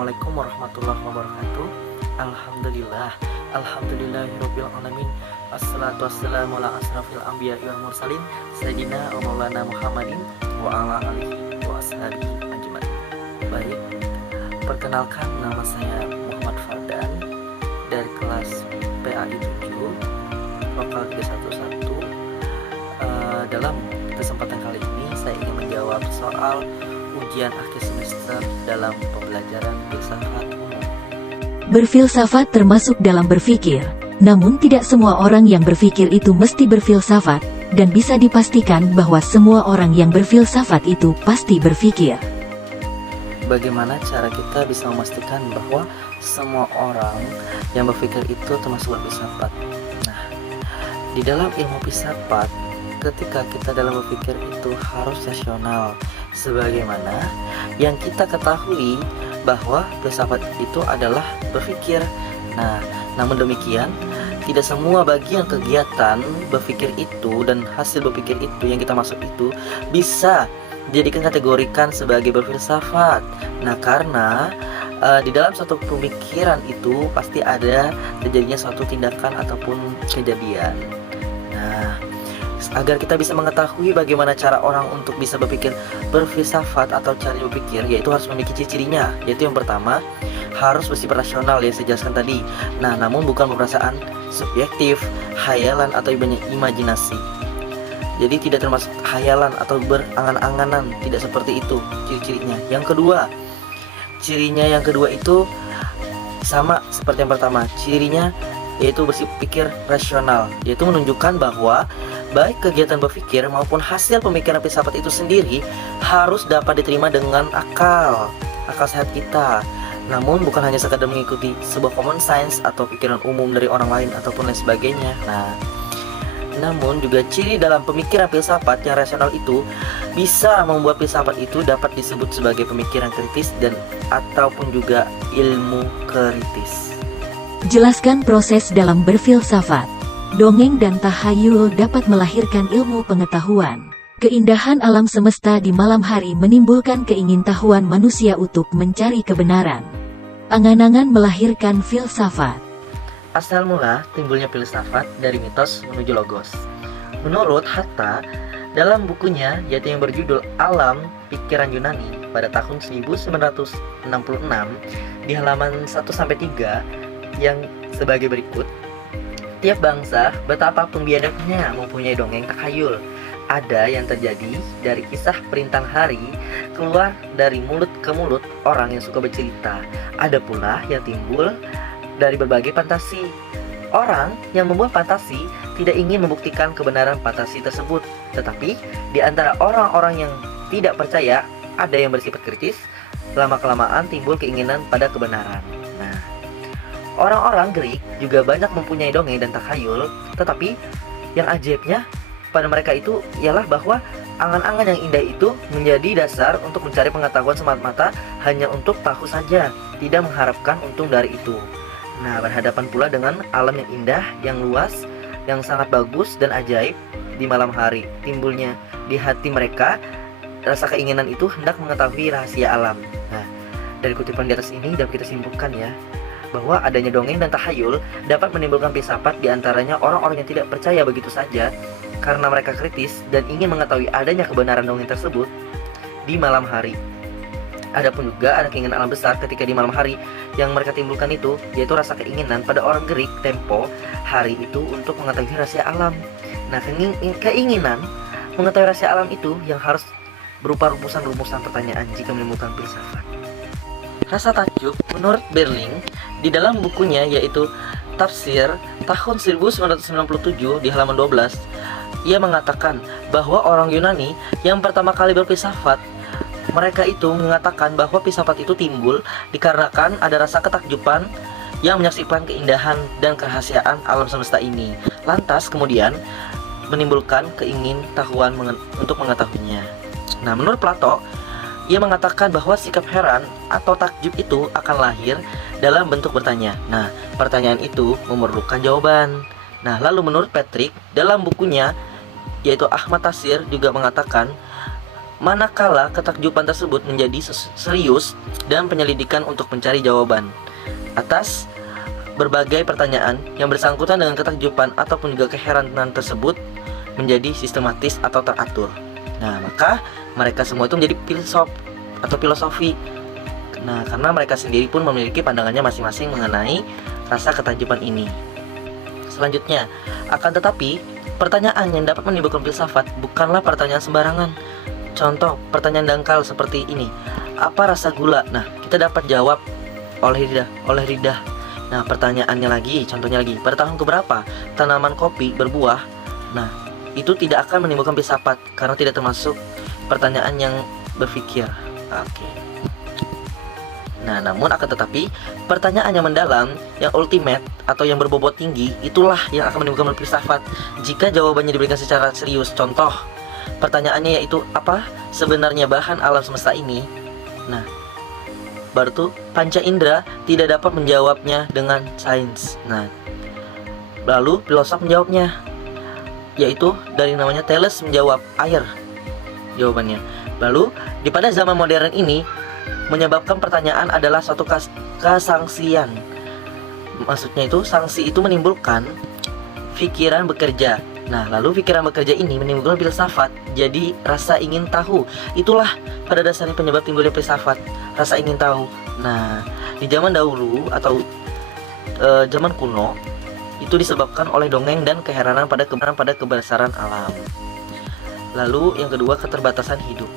Assalamualaikum warahmatullahi wabarakatuh. Alhamdulillahirabbil alamin. Assalatu wassalamu ala asrafil anbiya'i wal mursalin Sayyidina wa maulana Muhammadin wa ala alihi wa ashabihi ajmain. Baik, perkenalkan, nama saya Muhammad Fardan dari kelas PAI 7 Lokal 311. Dalam kesempatan kali ini saya ingin menjawab soal ujian akhir semester dalam pembelajaran filsafat umum. Berfilsafat termasuk dalam berpikir, namun tidak semua orang yang berpikir itu mesti berfilsafat, dan bisa dipastikan bahwa semua orang yang berfilsafat itu pasti berpikir. Bagaimana cara kita bisa memastikan bahwa semua orang yang berpikir itu termasuk berfilsafat? Nah, di dalam ilmu filsafat, ketika kita dalam berpikir itu harus rasional, sebagaimana yang kita ketahui bahwa filsafat itu adalah berpikir. Nah, namun demikian, tidak semua bagian kegiatan berpikir itu dan hasil berpikir itu yang kita maksud itu bisa dijadikan kategorikan sebagai berfilsafat. Nah, karena di dalam suatu pemikiran itu pasti ada terjadinya suatu tindakan ataupun kejadian. Nah, agar kita bisa mengetahui bagaimana cara orang untuk bisa berpikir berfilsafat atau cara berpikir, yaitu harus memiliki ciri-cirinya. Yaitu yang pertama, harus bersifat rasional yang saya jelaskan tadi. Nah, namun bukan perasaan subjektif, hayalan atau imajinasi. Jadi tidak termasuk hayalan atau berangan-anganan, tidak seperti itu ciri-cirinya. Yang kedua, cirinya yang kedua itu sama seperti yang pertama. Cirinya yaitu berpikir rasional, yaitu menunjukkan bahwa baik kegiatan berpikir maupun hasil pemikiran filsafat itu sendiri harus dapat diterima dengan akal sehat kita. Namun bukan hanya sekadar mengikuti sebuah common sense atau pikiran umum dari orang lain ataupun lain sebagainya. Nah, namun juga ciri dalam pemikiran filsafat yang rasional itu bisa membuat filsafat itu dapat disebut sebagai pemikiran kritis dan ataupun juga ilmu kritis. Jelaskan proses dalam berfilsafat. Dongeng dan tahayul dapat melahirkan ilmu pengetahuan. Keindahan alam semesta di malam hari menimbulkan keingintahuan manusia untuk mencari kebenaran. Angan-angan melahirkan filsafat. Asal mula timbulnya filsafat dari mitos menuju logos. Menurut Hatta, dalam bukunya yaitu yang berjudul Alam Pikiran Yunani pada tahun 1966 di halaman 1-3 yang sebagai berikut. Tiap bangsa betapapun biadabnya mempunyai dongeng takhayul. Ada yang terjadi dari kisah perintang hari keluar dari mulut ke mulut orang yang suka bercerita. Ada pula yang timbul dari berbagai fantasi. Orang yang membuat fantasi tidak ingin membuktikan kebenaran fantasi tersebut. Tetapi di antara orang-orang yang tidak percaya ada yang bersifat kritis. Lama-kelamaan timbul keinginan pada kebenaran. Nah, orang-orang Greek juga banyak mempunyai dongeng dan takhayul, tetapi yang ajaibnya pada mereka itu ialah bahwa angan-angan yang indah itu menjadi dasar untuk mencari pengetahuan semata-mata hanya untuk tahu saja, tidak mengharapkan untung dari itu. Nah, berhadapan pula dengan alam yang indah, yang luas, yang sangat bagus dan ajaib di malam hari. Timbulnya di hati mereka rasa keinginan itu hendak mengetahui rahasia alam. Nah, dari kutipan di atas ini dapat kita simpulkan ya, bahwa adanya dongeng dan tahayul dapat menimbulkan filsafat di antaranya orang-orang yang tidak percaya begitu saja karena mereka kritis dan ingin mengetahui adanya kebenaran dongeng tersebut di malam hari. Adapun juga ada keinginan alam besar ketika di malam hari yang mereka timbulkan itu, yaitu rasa keinginan pada orang Greek tempo hari itu untuk mengetahui rahasia alam. Nah, keinginan mengetahui rahasia alam itu yang harus berupa rumusan-rumusan pertanyaan jika menimbulkan filsafat. Rasa takjub menurut Berling di dalam bukunya yaitu Tafsir tahun 1997 di halaman 12, ia mengatakan bahwa orang Yunani yang pertama kali berfilsafat, mereka itu mengatakan bahwa filsafat itu timbul dikarenakan ada rasa ketakjuban yang menyaksikan keindahan dan kerahasiaan alam semesta ini. Lantas kemudian menimbulkan keingintahuan untuk mengetahuinya. Nah, menurut Plato, ia mengatakan bahwa sikap heran atau takjub itu akan lahir dalam bentuk bertanya. Nah, pertanyaan itu memerlukan jawaban. Nah, lalu menurut Patrick, dalam bukunya yaitu Ahmad Tasir juga mengatakan manakala ketakjuban tersebut menjadi serius dan penyelidikan untuk mencari jawaban atas berbagai pertanyaan yang bersangkutan dengan ketakjuban ataupun juga keheranan tersebut menjadi sistematis atau teratur. Nah, maka mereka semua itu menjadi filsuf atau filosofi. Nah, karena mereka sendiri pun memiliki pandangannya masing-masing mengenai rasa ketakjuban ini. Selanjutnya, akan tetapi pertanyaan yang dapat menimbulkan filsafat bukanlah pertanyaan sembarangan. Contoh pertanyaan dangkal seperti ini, apa rasa gula? Nah, kita dapat jawab oleh lidah. Nah, pertanyaannya lagi, contohnya lagi, pada tahun keberapa tanaman kopi berbuah? Nah, itu tidak akan menimbulkan filsafat karena tidak termasuk pertanyaan yang berpikir. Oke. Nah, namun akan tetapi pertanyaan yang mendalam, yang ultimate atau yang berbobot tinggi, itulah yang akan menimbulkan filsafat jika jawabannya diberikan secara serius. Contoh pertanyaannya yaitu, apa sebenarnya bahan alam semesta ini? Nah, baru tuh panca indera tidak dapat menjawabnya dengan sains. Nah, lalu filosof menjawabnya, yaitu dari namanya Thales menjawab air jawabannya. Lalu pada zaman modern ini menyebabkan pertanyaan adalah suatu kesangsian. Maksudnya itu sanksi itu menimbulkan pikiran bekerja. Nah, lalu pikiran bekerja ini menimbulkan filsafat, jadi rasa ingin tahu. Itulah pada dasarnya penyebab timbulnya filsafat, rasa ingin tahu. Nah, di zaman dahulu atau zaman kuno itu disebabkan oleh dongeng dan keheranan pada kebesaran alam. Lalu yang kedua, keterbatasan hidup.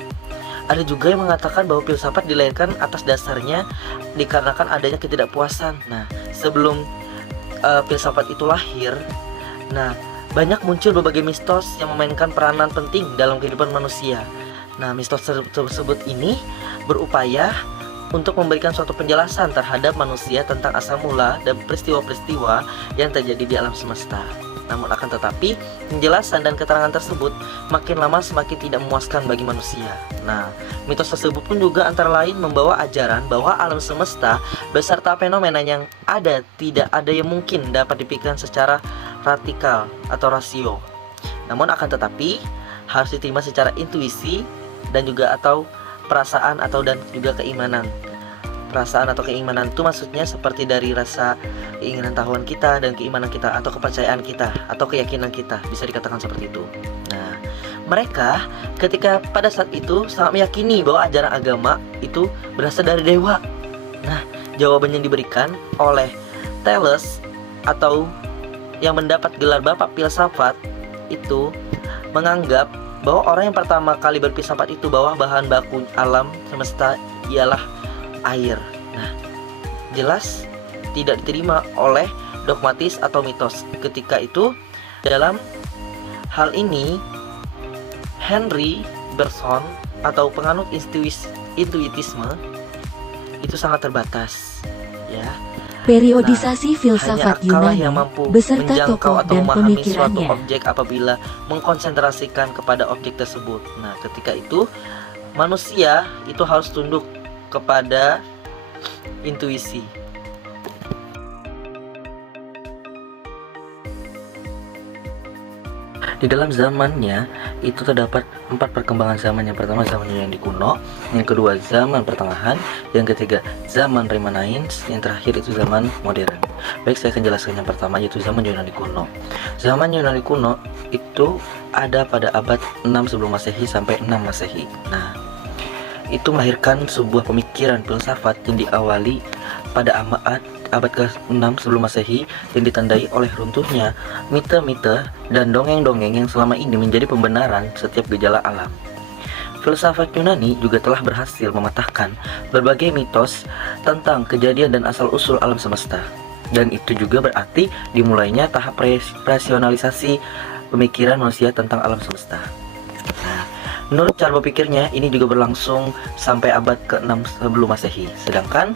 Ada juga yang mengatakan bahwa filsafat dilahirkan atas dasarnya dikarenakan adanya ketidakpuasan. Nah, sebelum filsafat itu lahir, nah, banyak muncul berbagai mistos yang memainkan peranan penting dalam kehidupan manusia. Nah, mistos tersebut ini berupaya untuk memberikan suatu penjelasan terhadap manusia tentang asal mula dan peristiwa-peristiwa yang terjadi di alam semesta. Namun akan tetapi, penjelasan dan keterangan tersebut makin lama semakin tidak memuaskan bagi manusia. Nah, mitos tersebut pun juga antara lain membawa ajaran bahwa alam semesta beserta fenomena yang ada tidak ada yang mungkin dapat dipikirkan secara radikal atau rasio. Namun akan tetapi harus diterima secara intuisi dan juga atau perasaan atau dan juga keimanan. Perasaan atau keimanan itu maksudnya seperti dari rasa keinginan tahuan kita dan keimanan kita atau kepercayaan kita atau keyakinan kita, bisa dikatakan seperti itu. Nah, mereka ketika pada saat itu sangat meyakini bahwa ajaran agama itu berasal dari dewa. Nah, jawaban yang diberikan oleh Thales atau yang mendapat gelar Bapak Filsafat itu menganggap bahwa orang yang pertama kali berfilsafat itu bahwa bahan baku alam semesta ialah air. Nah, jelas tidak diterima oleh dogmatis atau mitos. Ketika itu dalam hal ini Henry Bergson atau penganut intuitisme itu sangat terbatas, ya. Periodisasi filsafat hanya akal Yunani yang mampu beserta menjangkau tokoh atau dan memahami suatu pemikirannya. objek apabila mengkonsentrasikan kepada objek tersebut. Nah, ketika itu manusia itu harus tunduk kepada intuisi. Di dalam zamannya itu terdapat 4 perkembangan zaman. Yang pertama zaman Yunani kuno, yang kedua zaman pertengahan, yang ketiga zaman Renaissance, yang terakhir itu zaman modern. Baik, saya akan jelaskan yang pertama, yaitu zaman Yunani kuno. Zaman Yunani kuno itu ada pada abad 6 sebelum Masehi sampai 6 Masehi. Nah, itu melahirkan sebuah pemikiran filsafat yang diawali pada abad ke-6 sebelum Masehi yang ditandai oleh runtuhnya mite-mite dan dongeng-dongeng yang selama ini menjadi pembenaran setiap gejala alam. Filsafat Yunani juga telah berhasil mematahkan berbagai mitos tentang kejadian dan asal-usul alam semesta. Dan itu juga berarti dimulainya tahap rasionalisasi pemikiran manusia tentang alam semesta. Menurut cara berpikirnya, ini juga berlangsung sampai abad ke-6 sebelum Masehi. Sedangkan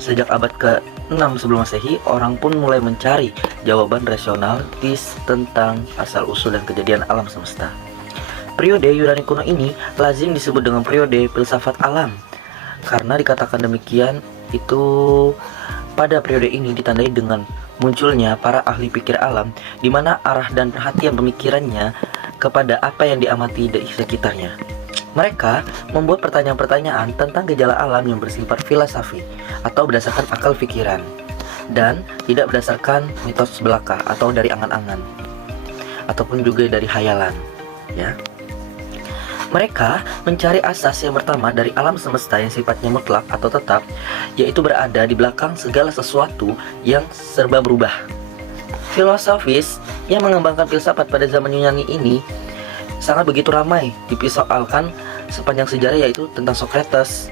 sejak abad ke-6 sebelum Masehi, orang pun mulai mencari jawaban rasionalitis tentang asal-usul dan kejadian alam semesta. Periode Yunani kuno ini lazim disebut dengan periode filsafat alam. Karena dikatakan demikian, itu pada periode ini ditandai dengan munculnya para ahli pikir alam, di mana arah dan perhatian pemikirannya kepada apa yang diamati di sekitarnya. Mereka membuat pertanyaan-pertanyaan tentang gejala alam yang bersifat filosofi atau berdasarkan akal pikiran dan tidak berdasarkan mitos belaka atau dari angan-angan ataupun juga dari hayalan, ya. Mereka mencari asas yang pertama dari alam semesta yang sifatnya mutlak atau tetap, yaitu berada di belakang segala sesuatu yang serba berubah. Filosofis yang mengembangkan filsafat pada zaman Yunani ini sangat begitu ramai dipersoalkan sepanjang sejarah, yaitu tentang Socrates.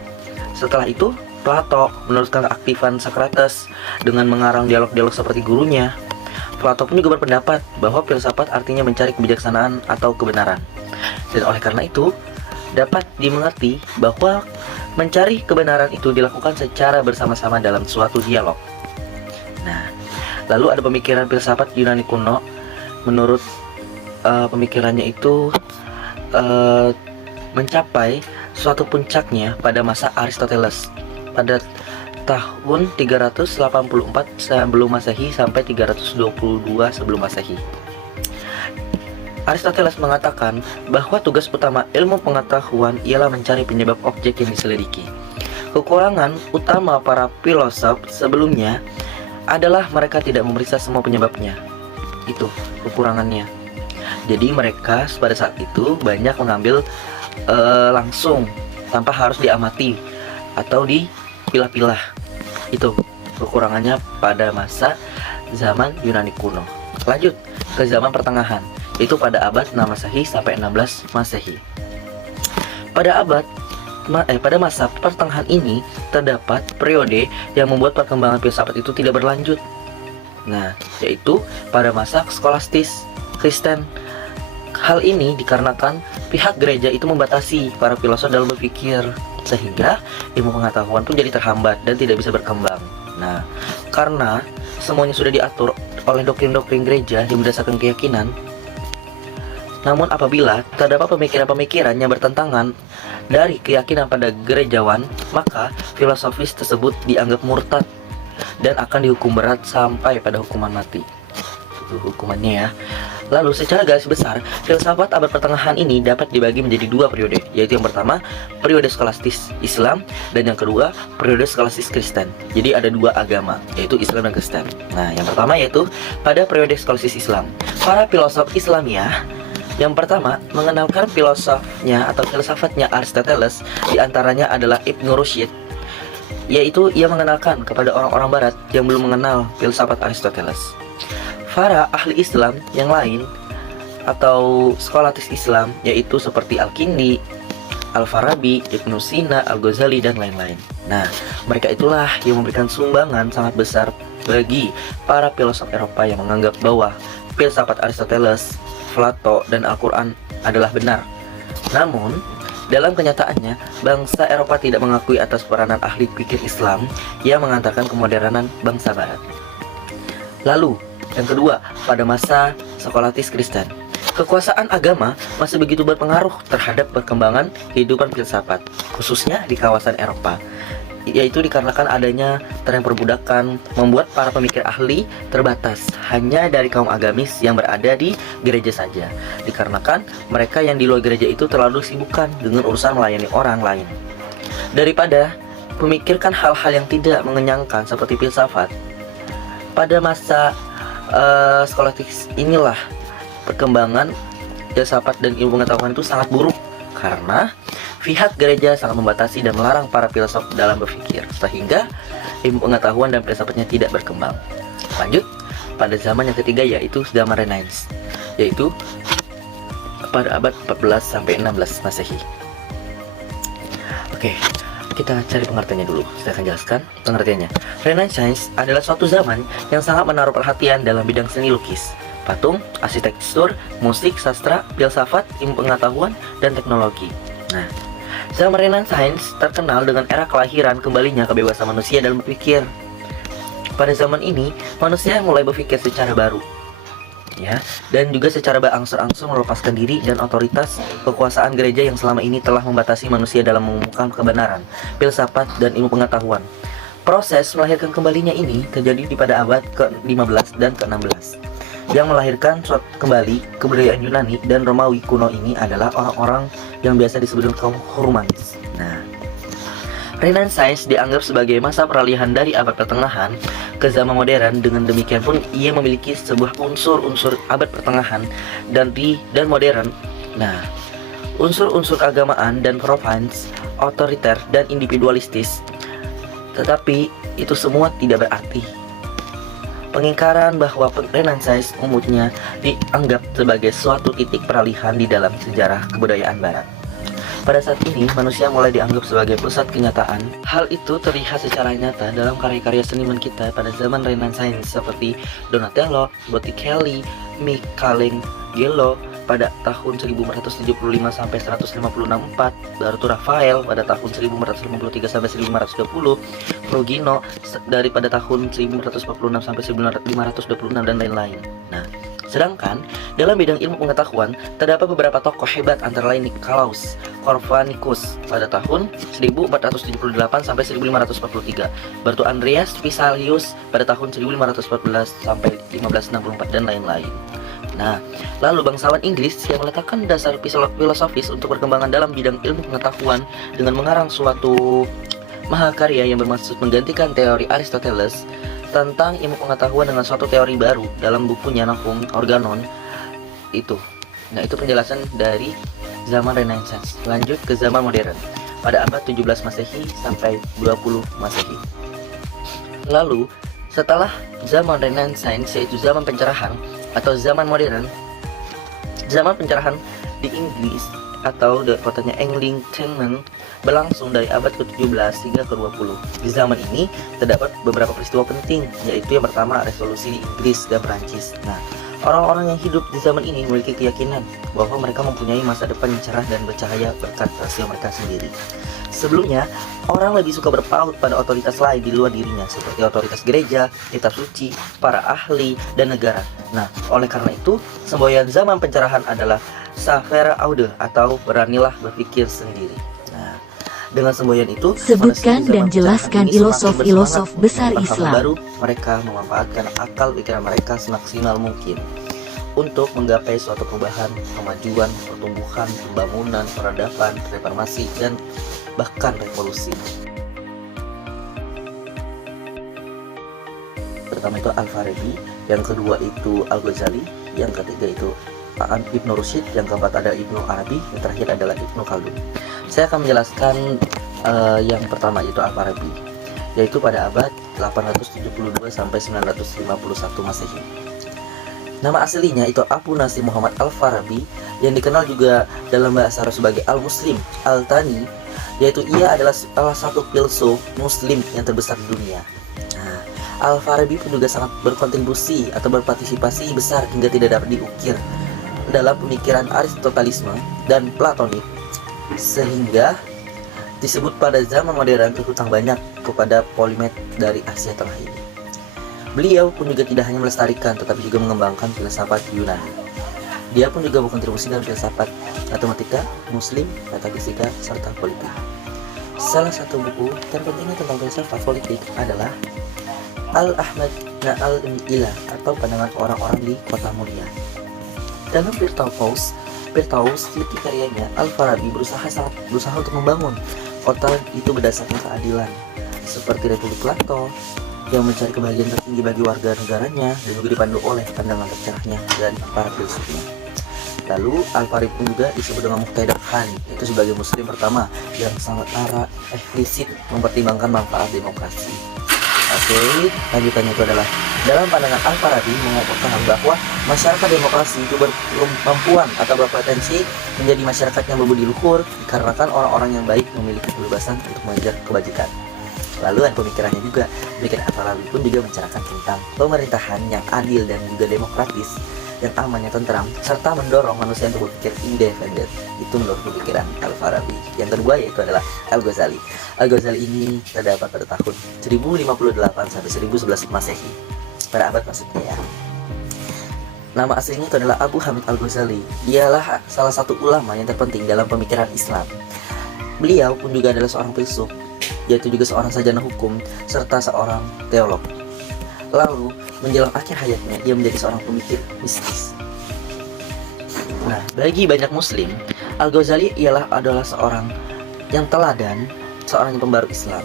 Setelah itu, Plato meneruskan keaktifan Socrates dengan mengarang dialog-dialog seperti gurunya. Plato pun juga berpendapat bahwa filsafat artinya mencari kebijaksanaan atau kebenaran. Dan oleh karena itu, dapat dimengerti bahwa mencari kebenaran itu dilakukan secara bersama-sama dalam suatu dialog. Nah, lalu ada pemikiran filsafat Yunani kuno. Menurut pemikirannya itu mencapai suatu puncaknya pada masa Aristoteles pada tahun 384 sebelum Masehi sampai 322 sebelum Masehi. Aristoteles mengatakan bahwa tugas utama ilmu pengetahuan ialah mencari penyebab objek yang diselidiki. Kekurangan utama para filosof sebelumnya adalah mereka tidak memeriksa semua penyebabnya. Itu kekurangannya. Jadi mereka pada saat itu banyak mengambil langsung tanpa harus diamati atau dipilah-pilah. Itu kekurangannya pada masa zaman Yunani kuno. Lanjut ke zaman pertengahan, itu pada abad 6 Masehi sampai 16 Masehi. Pada masa pertengahan ini terdapat periode yang membuat perkembangan filsafat itu tidak berlanjut. Nah, yaitu pada masa skolastis Kristen. Hal ini dikarenakan pihak gereja itu membatasi para filosof dalam berpikir, sehingga ilmu pengetahuan pun jadi terhambat dan tidak bisa berkembang. Nah, karena semuanya sudah diatur oleh doktrin-doktrin gereja yang berdasarkan keyakinan, namun apabila terdapat pemikiran-pemikiran yang bertentangan dari keyakinan pada gerejawan, maka filosofis tersebut dianggap murtad dan akan dihukum berat sampai pada hukuman mati. Itu hukumannya, ya. Lalu secara garis besar, filsafat abad pertengahan ini dapat dibagi menjadi dua periode, yaitu yang pertama periode skolastis Islam dan yang kedua periode skolastis Kristen. Jadi ada dua agama, yaitu Islam dan Kristen. Nah, yang pertama yaitu pada periode skolastis Islam. Para filosof Islamiyah yang pertama mengenalkan filosofnya atau filsafatnya Aristoteles, diantaranya adalah Ibnu Rushd, yaitu ia mengenalkan kepada orang-orang Barat yang belum mengenal filsafat Aristoteles. Para ahli Islam yang lain atau skolatis Islam yaitu seperti Al-Kindi, Al-Farabi, Ibnu Sina, Al-Ghazali, dan lain-lain. Nah, mereka itulah yang memberikan sumbangan sangat besar bagi para filosof Eropa yang menganggap bahwa filsafat Aristoteles, Plato, dan Al-Quran adalah benar. Namun, dalam kenyataannya, bangsa Eropa tidak mengakui atas peranan ahli pikir Islam yang mengantarkan kemodernan bangsa Barat. Lalu, yang kedua, pada masa skolatis Kristen, kekuasaan agama masih begitu berpengaruh terhadap perkembangan kehidupan filsafat, khususnya di kawasan Eropa, yaitu dikarenakan adanya tren perbudakan membuat para pemikir ahli terbatas hanya dari kaum agamis yang berada di gereja saja, dikarenakan mereka yang di luar gereja itu terlalu disibukkan dengan urusan melayani orang lain. Daripada memikirkan hal-hal yang tidak mengenyangkan seperti filsafat, pada masa skolatis inilah perkembangan filsafat dan ilmu pengetahuan itu sangat buruk karena pihak gereja sangat membatasi dan melarang para filosof dalam berpikir, sehingga ilmu pengetahuan dan filsafatnya tidak berkembang. Lanjut pada zaman yang ketiga, yaitu zaman Renaissance, yaitu pada abad 14 sampai 16 Masehi. Oke, kita cari pengertiannya dulu. Saya akan jelaskan pengertiannya. Renaissance adalah suatu zaman yang sangat menaruh perhatian dalam bidang seni lukis, patung, arsitektur, musik, sastra, filsafat, ilmu pengetahuan, dan teknologi. Nah, zaman Renaissance terkenal dengan era kelahiran kembalinya kebebasan manusia dalam berpikir. Pada zaman ini, manusia mulai berpikir secara baru, ya, dan juga secara berangsur-angsur melepaskan diri dan otoritas kekuasaan gereja yang selama ini telah membatasi manusia dalam mengumumkan kebenaran, filsafat, dan ilmu pengetahuan. Proses melahirkan kembalinya ini terjadi pada abad ke-15 dan ke-16. Yang melahirkan kembali kebudayaan Yunani dan Romawi kuno ini adalah orang-orang yang biasa disebut dengan kaum Hurmans. Nah, Renaissance dianggap sebagai masa peralihan dari abad pertengahan ke zaman modern. Dengan demikian pun ia memiliki sebuah unsur-unsur abad pertengahan dan modern. Nah, unsur-unsur keagamaan dan provence, otoriter dan individualistis. Tetapi itu semua tidak berarti pengingkaran bahwa Renaissance umumnya dianggap sebagai suatu titik peralihan di dalam sejarah kebudayaan Barat. Pada saat ini, manusia mulai dianggap sebagai pusat kenyataan. Hal itu terlihat secara nyata dalam karya-karya seniman kita pada zaman Renaissance seperti Donatello, Botticelli, Michelangelo pada tahun 1475 sampai 1564, baru Rafael pada tahun 1453 sampai 1520, Perugino pada tahun 1446 sampai 1526 dan lain-lain. Nah, sedangkan dalam bidang ilmu pengetahuan terdapat beberapa tokoh hebat antara lain Nikolaus Copernicus pada tahun 1478 sampai 1543, Batu Andreas Vesalius pada tahun 1514 sampai 1564 dan lain-lain. Nah, lalu bangsawan Inggris yang meletakkan dasar filosofis untuk perkembangan dalam bidang ilmu pengetahuan dengan mengarang suatu mahakarya yang bermaksud menggantikan teori Aristoteles tentang ilmu pengetahuan dengan suatu teori baru dalam bukunya Novum Organon itu. Nah, itu penjelasan dari zaman Renaissance. Lanjut ke zaman modern pada abad 17 Masehi sampai 20 Masehi. Lalu, setelah zaman Renaissance yaitu zaman pencerahan atau zaman modern, zaman pencerahan di Inggris atau kotanya Enlightenment berlangsung dari abad ke-17 hingga ke-20. Di zaman ini terdapat beberapa peristiwa penting, yaitu yang pertama revolusi di Inggris dan Perancis. Nah, orang-orang yang hidup di zaman ini memiliki keyakinan bahwa mereka mempunyai masa depan yang cerah dan bercahaya berkat hasil mereka sendiri. Sebelumnya, orang lebih suka berpaut pada otoritas lain di luar dirinya, seperti otoritas gereja, kitab suci, para ahli, dan negara. Nah, oleh karena itu, semboyan zaman pencerahan adalah Savoir aude atau beranilah berpikir sendiri. Nah, dengan semboyan itu, sebutkan dan jelaskan filosof besar Islam. Baru mereka memanfaatkan akal pikiran mereka semaksimal mungkin untuk menggapai suatu perubahan, kemajuan, pertumbuhan, pembangunan, peradaban, reformasi, dan bahkan revolusi. Pertama itu Al-Farabi, yang kedua itu Al-Ghazali, yang ketiga itu Ibnu Rushd, yang keempat ada Ibnu Arabi, yang terakhir adalah Ibnu Khaldun. Saya akan menjelaskan yang pertama yaitu Al-Farabi, yaitu pada abad 872 sampai 951 Masehi. Nama aslinya itu Abu Nasim Muhammad Al-Farabi, yang dikenal juga dalam bahasa Arab sebagai Al-Muslim Al-Thani, yaitu ia adalah salah satu filsuf muslim yang terbesar di dunia. Nah, Al-Farabi pun juga sangat berkontribusi atau berpartisipasi besar hingga tidak dapat diukir dalam pemikiran Aristotelisme dan Platonik, sehingga disebut pada zaman modern berhutang banyak kepada polimet dari Asia Tengah ini. Beliau pun juga tidak hanya melestarikan tetapi juga mengembangkan filsafat Yunani. Dia pun juga berkontribusi dalam filsafat matematika, muslim, metafisika, serta politik. Salah satu buku terpentingnya tentang filsafat politik adalah Al-Ahmad al-Ilah atau Pandangan Orang-orang di Kota Mulia. Dalam Pirtaus di karyanya, Al-Farabi berusaha untuk membangun kota itu berdasarkan keadilan, seperti Republik Plato yang mencari kebahagiaan tertinggi bagi warga negaranya dan juga dipandu oleh pandangan tercerahnya dari para filsufnya. Lalu Al-Farabi pun juga disebut dengan Muqtada Khan, yaitu sebagai muslim pertama yang sangat eksplisit mempertimbangkan manfaat demokrasi. Oke, lanjutannya itu adalah dalam pandangan Al-Farabi mengungkapkan bahwa masyarakat demokrasi itu berkemampuan atau berpotensi menjadi masyarakat yang berbudi luhur dikarenakan orang-orang yang baik memiliki kebebasan untuk mengejar kebajikan. Lalu ada pemikirannya juga, pemikiran Al-Farabi pun juga mencerahkan tentang pemerintahan yang adil dan juga demokratis, yang aman, yang tentram, serta mendorong manusia untuk berpikir independen. Itu menurut pemikiran Al-Farabi. Yang kedua yaitu adalah Al-Ghazali. Al-Ghazali ini terdapat pada tahun 1058 sampai 1011 Masehi, pada abad maksudnya ya. Nama aslinya itu adalah Abu Hamid Al-Ghazali. Dialah salah satu ulama yang terpenting dalam pemikiran Islam. Beliau pun juga adalah seorang filsuf, yaitu juga seorang sarjana hukum serta seorang teolog. Lalu menjelang akhir hayatnya ia menjadi seorang pemikir mistis. Nah, bagi banyak muslim, Al-Ghazali adalah seorang yang teladan, seorang yang pembaru Islam.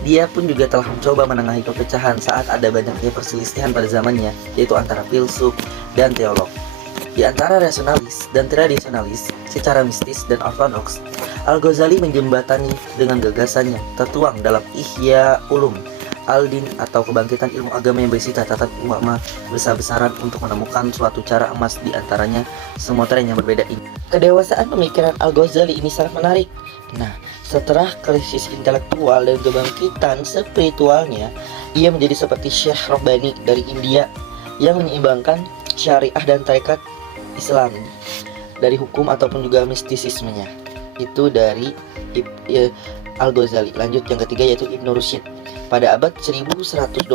Dia pun juga telah mencoba menengahi perpecahan saat ada banyaknya perselisihan pada zamannya, yaitu antara filsuf dan teolog. Di antara rasionalis dan tradisionalis, secara mistis dan ortodoks, Al-Ghazali menjembatani dengan gagasan yang tertuang dalam Ihya Ulum Al-Din atau kebangkitan ilmu agama yang berisi catatan ulama besar-besaran untuk menemukan suatu cara emas di antaranya semua tren yang berbeda ini. Kedewasaan pemikiran Al-Ghazali ini sangat menarik. Nah, setelah krisis intelektual dan kebangkitan spiritualnya, ia menjadi seperti Syekh Rabbani dari India yang menyeimbangkan syariah dan tarekat Islam dari hukum ataupun juga mistisismenya. Itu dari Al-Ghazali. Lanjut yang ketiga yaitu Ibn Rushd pada abad 1126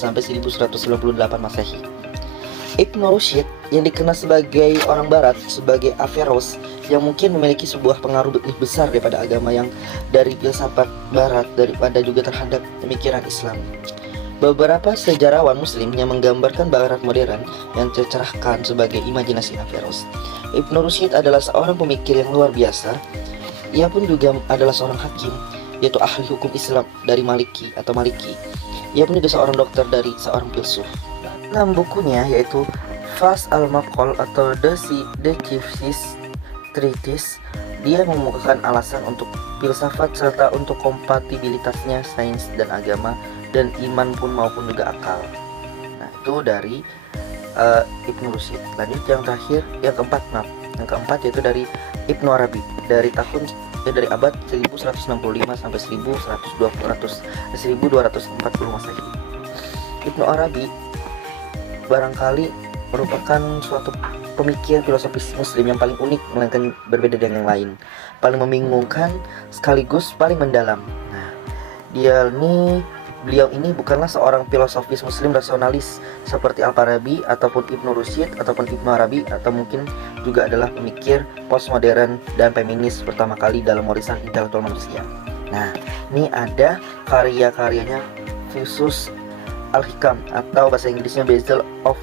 sampai 1198 Masehi. Ibn Rushd yang dikenal sebagai orang barat sebagai Averroes yang mungkin memiliki sebuah pengaruh lebih besar daripada agama yang dari filsafat barat daripada juga terhadap pemikiran Islam. Beberapa sejarawan muslim yang menggambarkan barat modern yang tercerahkan sebagai imajinasi Averroes. Ibn Rushd adalah seorang pemikir yang luar biasa. Ia pun juga adalah seorang hakim, yaitu ahli hukum Islam dari Maliki. Ia pun juga seorang dokter dari seorang filsuf. Dalam bukunya yaitu Fas al-Maqal atau The Chief's Treatise, dia mengemukakan alasan untuk filsafat serta untuk kompatibilitasnya sains dan agama dan iman pun maupun juga akal. Nah, itu dari Ibn Rushd. Lanjut yang terakhir, yang keempat yaitu dari Ibn Arabi dari abad 1165 sampai 1240 Masehi. Ibn Arabi barangkali merupakan suatu pemikir filosofis muslim yang paling unik, melainkan berbeda dengan yang lain, paling membingungkan sekaligus paling mendalam. Nah, beliau ini bukanlah seorang filosofis muslim rasionalis seperti Al-Farabi ataupun Ibn Rushd ataupun Ibn Arabi, atau mungkin juga adalah pemikir postmodern dan feminis pertama kali dalam warisan intelektual manusia. Nah, ini ada karya-karyanya Fusus Al-Hikam atau bahasa Inggrisnya Bezel of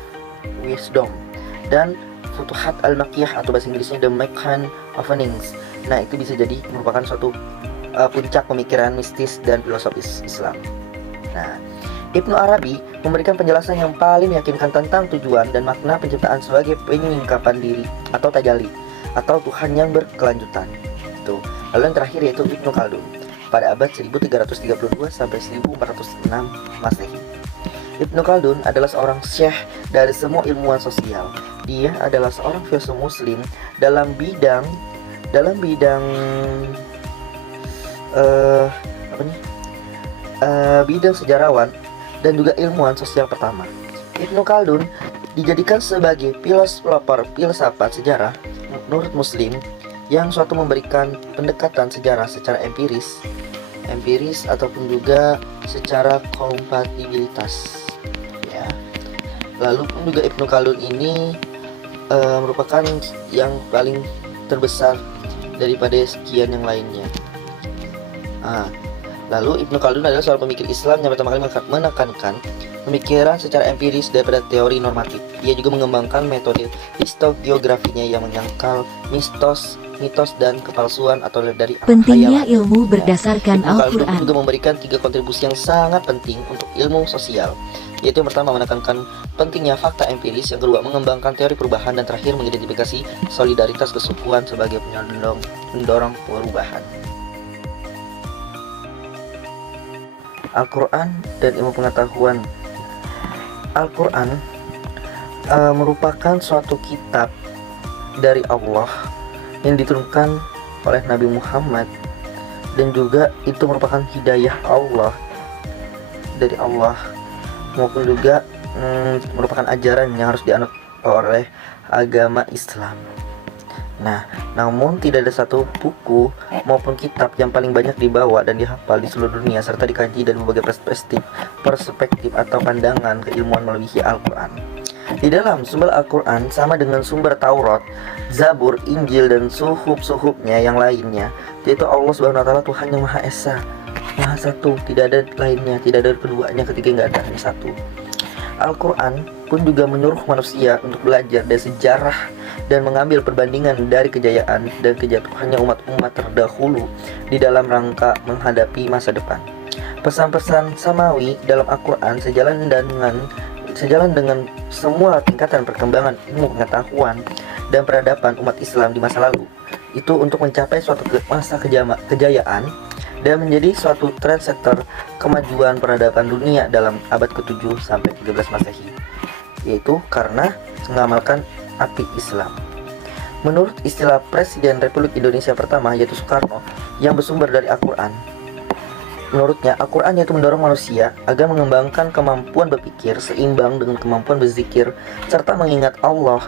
Wisdom dan Futuhat Al-Makkiyah atau bahasa Inggrisnya The Meccan Openings. Nah, itu bisa jadi merupakan suatu puncak pemikiran mistis dan filosofis Islam. Nah, Ibnu Arabi memberikan penjelasan yang paling meyakinkan tentang tujuan dan makna penciptaan sebagai penyingkapan diri atau tajalli atau Tuhan yang berkelanjutan. Itu. Lalu yang terakhir yaitu Ibnu Khaldun pada abad 1332 sampai 1406 Masehi. Ibnu Khaldun adalah seorang syekh dari semua ilmuwan sosial. Dia adalah seorang filsuf muslim dalam bidang bidang sejarawan dan juga ilmuwan sosial pertama. Ibnu Khaldun dijadikan sebagai pelopor filsafat sejarah menurut muslim yang suatu memberikan pendekatan sejarah secara empiris ataupun juga secara kompatibilitas ya. Lalu pun juga Ibnu Khaldun ini merupakan yang paling terbesar daripada sekian yang lainnya. Lalu Ibnu Khaldun adalah seorang pemikir Islam yang pertama kali menekankan pemikiran secara empiris daripada teori normatif. Ia juga mengembangkan metode histogiografinya yang menyangkal mitos dan kepalsuan atau dari pentingnya ilmu berdasarkan Ibnu Khaldun Al-Quran. juga memberikan 3 kontribusi yang sangat penting untuk ilmu sosial, yaitu yang pertama menekankan pentingnya fakta empiris, yang kedua mengembangkan teori perubahan, dan terakhir mengidentifikasi solidaritas kesukuan sebagai pendorong perubahan. Al-Quran dan ilmu pengetahuan. Al-Quran merupakan suatu kitab dari Allah yang diturunkan oleh Nabi Muhammad, dan juga itu merupakan hidayah Allah dari Allah, maupun juga merupakan ajaran yang harus dianut oleh agama Islam. Nah, namun tidak ada satu buku maupun kitab yang paling banyak dibawa dan dihafal di seluruh dunia serta dikaji dari berbagai perspektif atau pandangan keilmuan melebihi Al-Quran. Di dalam sumber Al-Quran sama dengan sumber Taurat, Zabur, Injil, dan suhuf-suhufnya yang lainnya, yaitu Allah Subhanahu wa Ta'ala Tuhan yang Maha Esa, Maha Satu, tidak ada lainnya, tidak ada keduanya, ketiga nggak ada, hanya satu. Al-Quran pun pun juga menyuruh manusia untuk belajar dari sejarah dan mengambil perbandingan dari kejayaan dan kejatuhannya umat-umat terdahulu di dalam rangka menghadapi masa depan. Pesan-pesan samawi dalam Al-Quran sejalan dengan semua tingkatan perkembangan ilmu pengetahuan dan peradaban umat Islam di masa lalu. Itu untuk mencapai suatu masa kejayaan dan menjadi suatu trendsetter kemajuan peradaban dunia dalam abad ke-7 sampai 13 Masehi, yaitu karena mengamalkan api Islam. Menurut istilah Presiden Republik Indonesia pertama yaitu Soekarno yang bersumber dari Al-Quran, menurutnya Al-Quran yaitu mendorong manusia agar mengembangkan kemampuan berpikir seimbang dengan kemampuan berzikir serta mengingat Allah.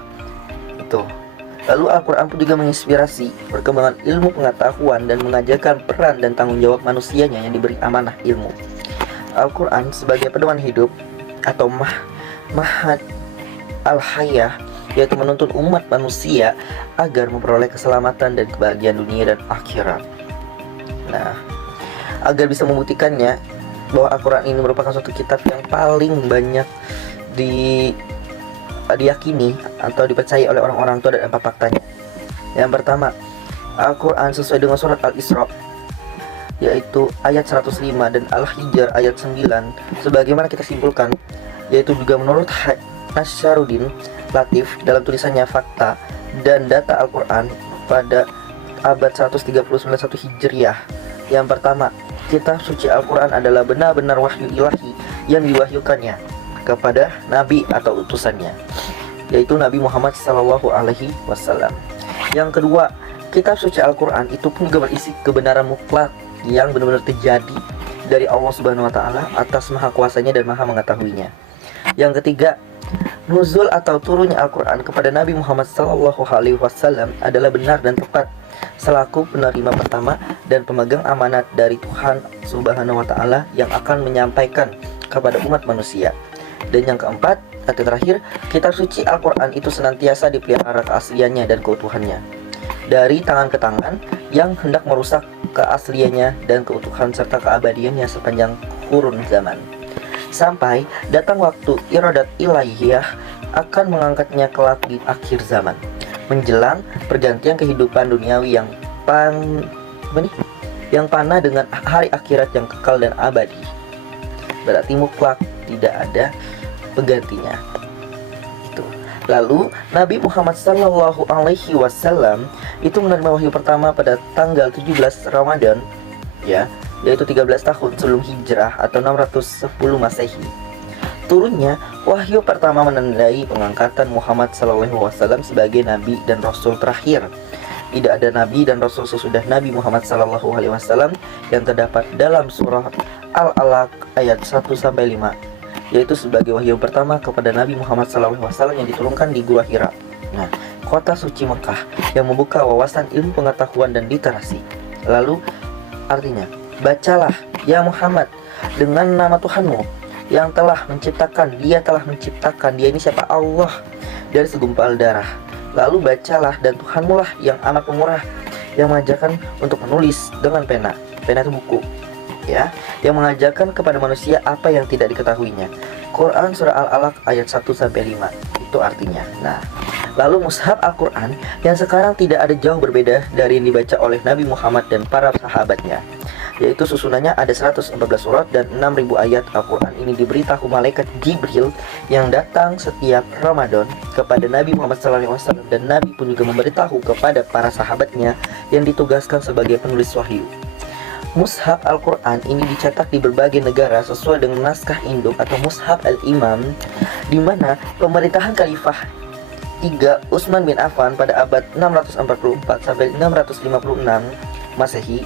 Lalu Al-Quran pun juga menginspirasi perkembangan ilmu pengetahuan dan mengajarkan peran dan tanggung jawab manusianya yang diberi amanah ilmu. Al-Quran sebagai pedoman hidup atau Mahad Al-Hayah, yaitu menuntun umat manusia agar memperoleh keselamatan dan kebahagiaan dunia dan akhirat. Nah, agar bisa membuktikannya bahwa Al-Quran ini merupakan suatu kitab yang paling banyak diyakini atau dipercaya oleh orang-orang tua dan apa faktanya. Yang pertama, Al-Quran sesuai dengan surat Al-Isra yaitu ayat 105 dan Al-Hijr ayat 9 sebagaimana kita simpulkan, yaitu juga menurut Nasyaruddin Latif dalam tulisannya Fakta dan Data Al-Quran pada abad 139 Hijriah. Yang pertama, kitab suci Al-Quran adalah benar-benar wahyu ilahi yang diwahyukannya kepada nabi atau utusannya, yaitu Nabi Muhammad SAW. Yang kedua, kitab suci Al-Quran itu pun juga berisi kebenaran mutlak yang benar-benar terjadi dari Allah Subhanahu wa Ta'ala atas maha kuasanya dan maha mengetahuinya. Yang ketiga, nuzul atau turunnya Al-Quran kepada Nabi Muhammad SAW adalah benar dan tepat selaku penerima pertama dan pemegang amanat dari Tuhan Subhanahu wa Ta'ala yang akan menyampaikan kepada umat manusia. Dan yang keempat atau terakhir, kitab suci Al-Quran itu senantiasa dipelihara keasliannya dan keutuhannya dari tangan ke tangan yang hendak merusak keasliannya dan keutuhan serta keabadiannya sepanjang kurun zaman, sampai datang waktu iradat ilahiyah akan mengangkatnya kelak di akhir zaman, menjelang pergantian kehidupan duniawi yang panah dengan hari akhirat yang kekal dan abadi. Berarti mutlak, tidak ada penggantinya. Lalu Nabi Muhammad SAW itu menerima wahyu pertama pada tanggal 17 Ramadan, yaitu 13 tahun sebelum hijrah atau 610 Masehi. Turunnya wahyu pertama menandai pengangkatan Muhammad SAW sebagai Nabi dan Rasul terakhir. Tidak ada Nabi dan Rasul sesudah Nabi Muhammad SAW yang terdapat dalam surah Al-Alaq ayat 1-5, yaitu sebagai wahyu pertama kepada Nabi Muhammad SAW yang diturunkan di Gua Hira, kota suci Mekah yang membuka wawasan ilmu pengetahuan dan literasi. Lalu artinya, bacalah ya Muhammad dengan nama Tuhanmu yang telah menciptakan, dia ini siapa? Allah, dari segumpal darah. Lalu bacalah dan Tuhanmu lah yang amat pemurah yang mengajarkan untuk menulis dengan pena itu buku, yang mengajarkan kepada manusia apa yang tidak diketahuinya. Quran surah Al-Alaq ayat 1-5, itu artinya. Lalu mushaf Al-Quran yang sekarang tidak ada jauh berbeda dari yang dibaca oleh Nabi Muhammad dan para sahabatnya, yaitu susunannya ada 114 surat dan 6.000 ayat. Al-Quran ini diberitahu malaikat Jibril yang datang setiap Ramadan kepada Nabi Muhammad SAW, dan Nabi pun juga memberitahu kepada para sahabatnya yang ditugaskan sebagai penulis wahyu. Mushaf Al-Quran ini dicetak di berbagai negara sesuai dengan naskah induk atau Mushaf Al-Imam, di mana pemerintahan Khalifah 3 Utsman bin Affan pada abad 644 sampai 656 Masehi.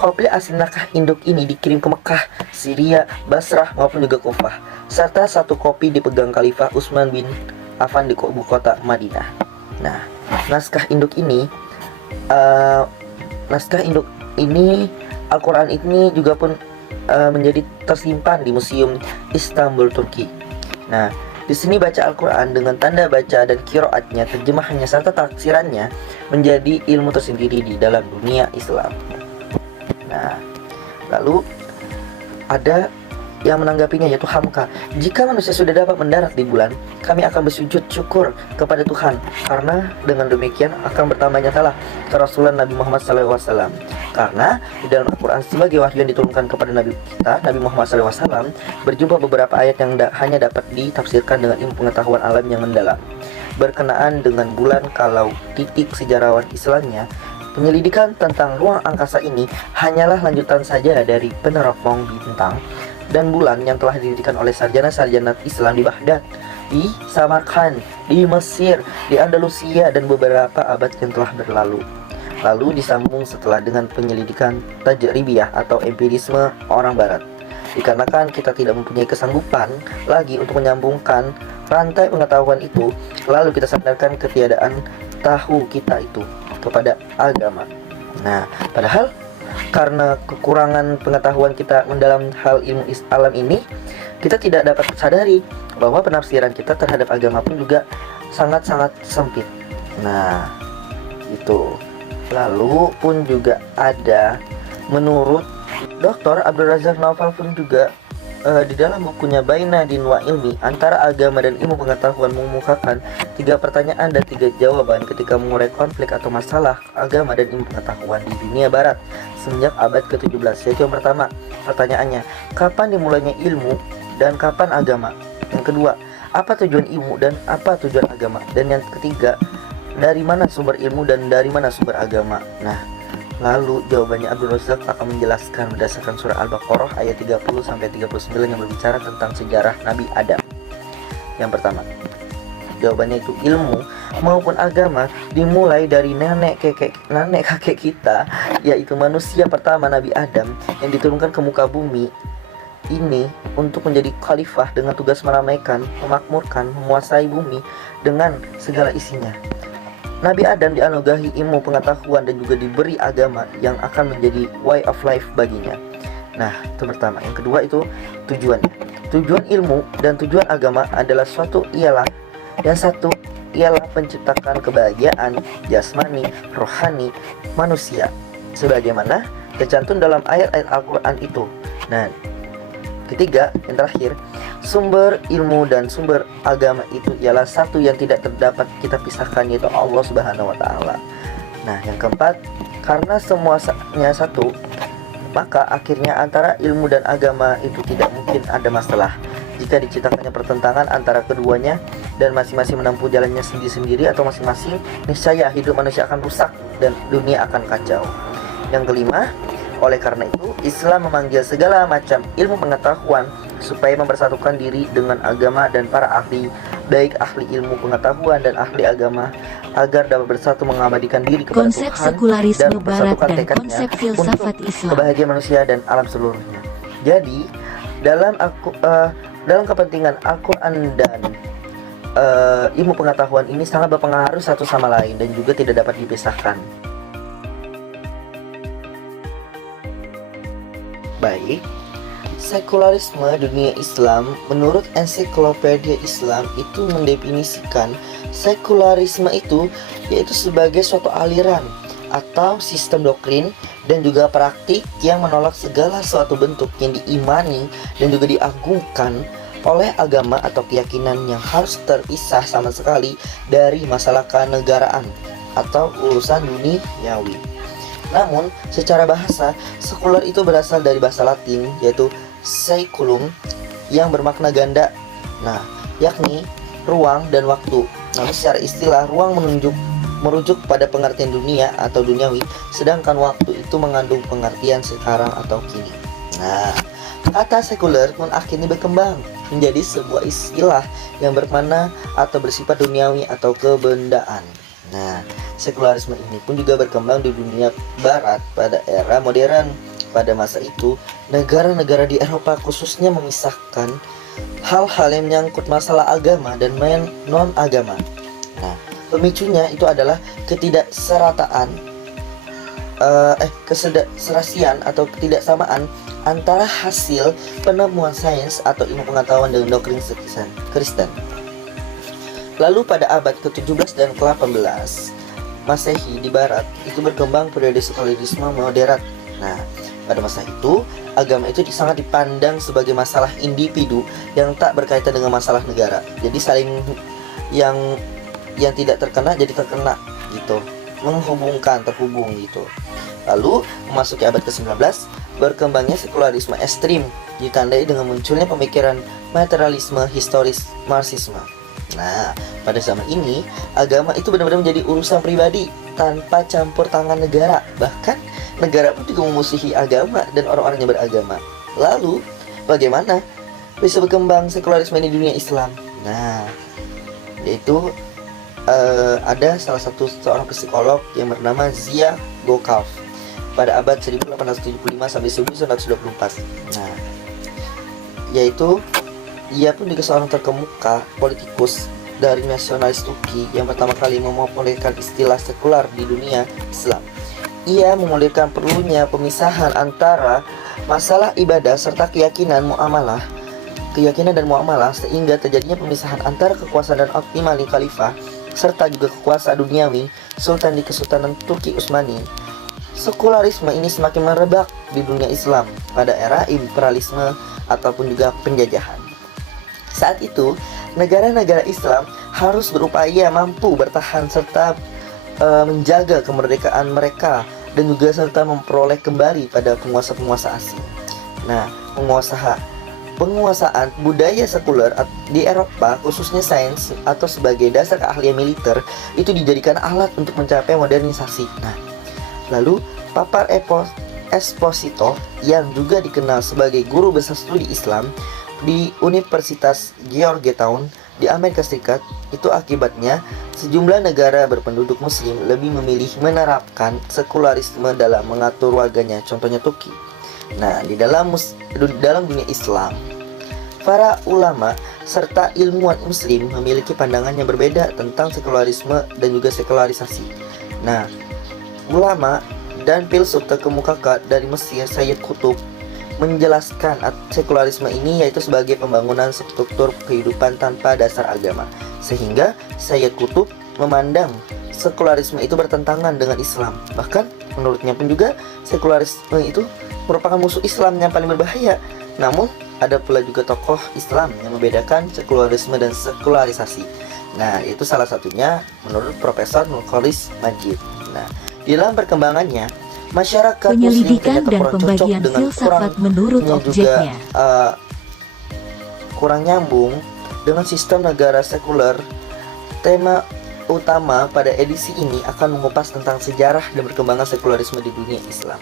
Kopi asli naskah induk ini dikirim ke Mekah, Syria, Basrah maupun juga Kufah, serta satu kopi dipegang Khalifah Utsman bin Affan di ibu kota Madinah. Naskah induk ini Al-Quran ini juga pun menjadi tersimpan di Museum Istanbul, Turki. Di sini baca Al-Quran dengan tanda baca dan qiraatnya, terjemahannya serta tafsirannya menjadi ilmu tersendiri di dalam dunia Islam. Lalu ada yang menanggapinya, yaitu Hamka. Jika manusia sudah dapat mendarat di bulan, kami akan bersujud syukur kepada Tuhan, karena dengan demikian akan bertambah nyatalah kerasulan Nabi Muhammad SAW. Karena di dalam Al-Quran sebagai wahyu yang diturunkan kepada Nabi kita, Nabi Muhammad SAW, berjumpa beberapa ayat yang hanya dapat ditafsirkan dengan ilmu pengetahuan alam yang mendalam. Berkenaan dengan bulan, kalau titik sejarawan Islamnya, penyelidikan tentang ruang angkasa ini hanyalah lanjutan saja dari peneropong bintang dan bulan yang telah didirikan oleh sarjana-sarjana Islam di Baghdad, di Samarkand, di Mesir, di Andalusia, dan beberapa abad yang telah berlalu. Lalu disambung setelah dengan penyelidikan tajribiyah atau empirisme orang barat. Dikarenakan kita tidak mempunyai kesanggupan lagi untuk menyambungkan rantai pengetahuan itu, lalu kita sandarkan ketiadaan tahu kita itu kepada agama. Nah, padahal karena kekurangan pengetahuan kita mendalam hal ilmu alam ini, kita tidak dapat sadari bahwa penafsiran kita terhadap agama pun juga sangat-sangat sempit. Nah, itu. Lalu pun juga ada, menurut Dr. Abdul Razak Naufal pun juga di dalam bukunya Baina Din wa Ilmi, antara agama dan ilmu pengetahuan, mengemukakan 3 pertanyaan dan 3 jawaban ketika mengurai konflik atau masalah agama dan ilmu pengetahuan di dunia barat semenjak abad ke-17. Yaitu yang pertama, pertanyaannya, kapan dimulainya ilmu dan kapan agama? Yang kedua, apa tujuan ilmu dan apa tujuan agama? Dan yang ketiga, dari mana sumber ilmu dan dari mana sumber agama? Nah, lalu jawabannya Abdul Razak akan menjelaskan berdasarkan surah Al-Baqarah ayat 30-39 yang berbicara tentang sejarah Nabi Adam. Yang pertama, jawabannya itu ilmu maupun agama dimulai dari nenek kakek kita, yaitu manusia pertama Nabi Adam, yang diturunkan ke muka bumi ini untuk menjadi khalifah dengan tugas meramaikan, memakmurkan, menguasai bumi dengan segala isinya. Nabi Adam dianugerahi ilmu pengetahuan dan juga diberi agama yang akan menjadi way of life baginya. Nah, itu pertama. Yang kedua itu tujuannya. Tujuan ilmu dan tujuan agama adalah yang satu ialah penciptakan kebahagiaan jasmani, rohani manusia, sebagaimana tercantum dalam ayat-ayat Al-Quran itu. Nah, ketiga, yang terakhir, sumber ilmu dan sumber agama itu ialah satu yang tidak terdapat kita pisahkan, yaitu Allah Subhanahu wa Ta'ala. Nah, yang keempat, karena semuanya satu, maka akhirnya antara ilmu dan agama itu tidak mungkin ada masalah. Jika diciptakannya pertentangan antara keduanya dan masing-masing menempuh jalannya sendiri-sendiri atau masing-masing, niscaya hidup manusia akan rusak dan dunia akan kacau. Yang kelima, oleh karena itu Islam memanggil segala macam ilmu pengetahuan supaya mempersatukan diri dengan agama dan para ahli, baik ahli ilmu pengetahuan dan ahli agama, agar dapat bersatu mengabadikan diri kepada konsep Tuhan sekularisme dan barat mempersatukan dan tekadnya konsep filsafat untuk Islam. kebahagiaan manusia dan alam seluruhnya. Jadi dalam kepentingan Al-Quran dan ilmu pengetahuan ini sangat berpengaruh satu sama lain dan juga tidak dapat dipisahkan. Baik, sekularisme dunia Islam menurut ensiklopedia Islam itu mendefinisikan sekularisme itu yaitu sebagai suatu aliran atau sistem doktrin dan juga praktik yang menolak segala suatu bentuk yang diimani dan juga diagungkan oleh agama atau keyakinan yang harus terpisah sama sekali dari masalah kenegaraan atau urusan duniawi. Namun, secara bahasa, sekular itu berasal dari bahasa Latin, yaitu saeculum, yang bermakna ganda, yakni ruang dan waktu. Namun secara istilah, ruang merujuk pada pengertian dunia atau duniawi, sedangkan waktu itu mengandung pengertian sekarang atau kini. Nah, kata sekuler pun akhirnya berkembang menjadi sebuah istilah yang bermakna atau bersifat duniawi atau kebendaan. Nah, sekularisme ini pun juga berkembang di dunia barat pada era modern. Pada masa itu, negara-negara di Eropa khususnya memisahkan hal-hal yang menyangkut masalah agama dan non-agama. Nah, pemicunya itu adalah keserasian atau ketidaksamaan antara hasil penemuan sains atau ilmu pengetahuan dengan doktrin Kristen. Lalu pada abad ke-17 dan ke-18 Masehi di barat itu berkembang periode sekularisme moderat. Nah, Pada masa itu, agama itu sangat dipandang sebagai masalah individu yang tak berkaitan dengan masalah negara. Jadi saling yang tidak terkena jadi terkena gitu, terhubung gitu. Lalu memasuki abad ke-19, berkembangnya sekularisme ekstrim ditandai dengan munculnya pemikiran materialisme historis Marxisme. Nah, pada zaman ini agama itu benar-benar menjadi urusan pribadi tanpa campur tangan negara. Bahkan negara pun juga memusuhi agama dan orang-orang yang beragama. Lalu, bagaimana bisa berkembang sekularisme di dunia Islam? Nah, yaitu ada salah satu seorang psikolog yang bernama Zia Gokav pada abad 1875 sampai 1924. Nah, yaitu ia pun juga seorang terkemuka politikus dari nasionalis Turki yang pertama kali mempopulerkan istilah sekular di dunia Islam. Ia memulirkan perlunya pemisahan antara masalah ibadah serta keyakinan dan muamalah sehingga terjadinya pemisahan antara kekuasaan dan optimali khalifah serta juga kekuasaan duniawi sultan di Kesultanan Turki Utsmani. Sekularisme ini semakin merebak di dunia Islam pada era imperialisme ataupun juga penjajahan. Saat itu, negara-negara Islam harus berupaya mampu bertahan serta menjaga kemerdekaan mereka dan juga serta memperoleh kembali pada penguasa-penguasa asing. Nah, penguasaan budaya sekuler di Eropa, khususnya sains atau sebagai dasar keahlian militer, itu dijadikan alat untuk mencapai modernisasi. Nah, lalu Papa Esposito yang juga dikenal sebagai guru besar studi Islam di Universitas Georgetown di Amerika Serikat, itu akibatnya sejumlah negara berpenduduk muslim lebih memilih menerapkan sekularisme dalam mengatur warganya, contohnya Turki. Nah, di dalam dunia Islam, para ulama serta ilmuwan muslim memiliki pandangan yang berbeda tentang sekularisme dan juga sekularisasi. Nah, ulama dan filsuf terkemuka dari Mesir, Sayyid Qutb, menjelaskan sekularisme ini yaitu sebagai pembangunan struktur kehidupan tanpa dasar agama. Sehingga Sayyid Qutb memandang sekularisme itu bertentangan dengan Islam. Bahkan menurutnya pun juga sekularisme itu merupakan musuh Islam yang paling berbahaya. Namun ada pula juga tokoh Islam yang membedakan sekularisme dan sekularisasi. Nah, itu salah satunya menurut Profesor Nurcholish Madjid. Nah, di dalam perkembangannya, masyarakat penyelidikan Muslim dan pembagian filsafat menurut objeknya kurang nyambung dengan sistem negara sekuler. Tema utama pada edisi ini akan mengupas tentang sejarah dan perkembangan sekularisme di dunia Islam.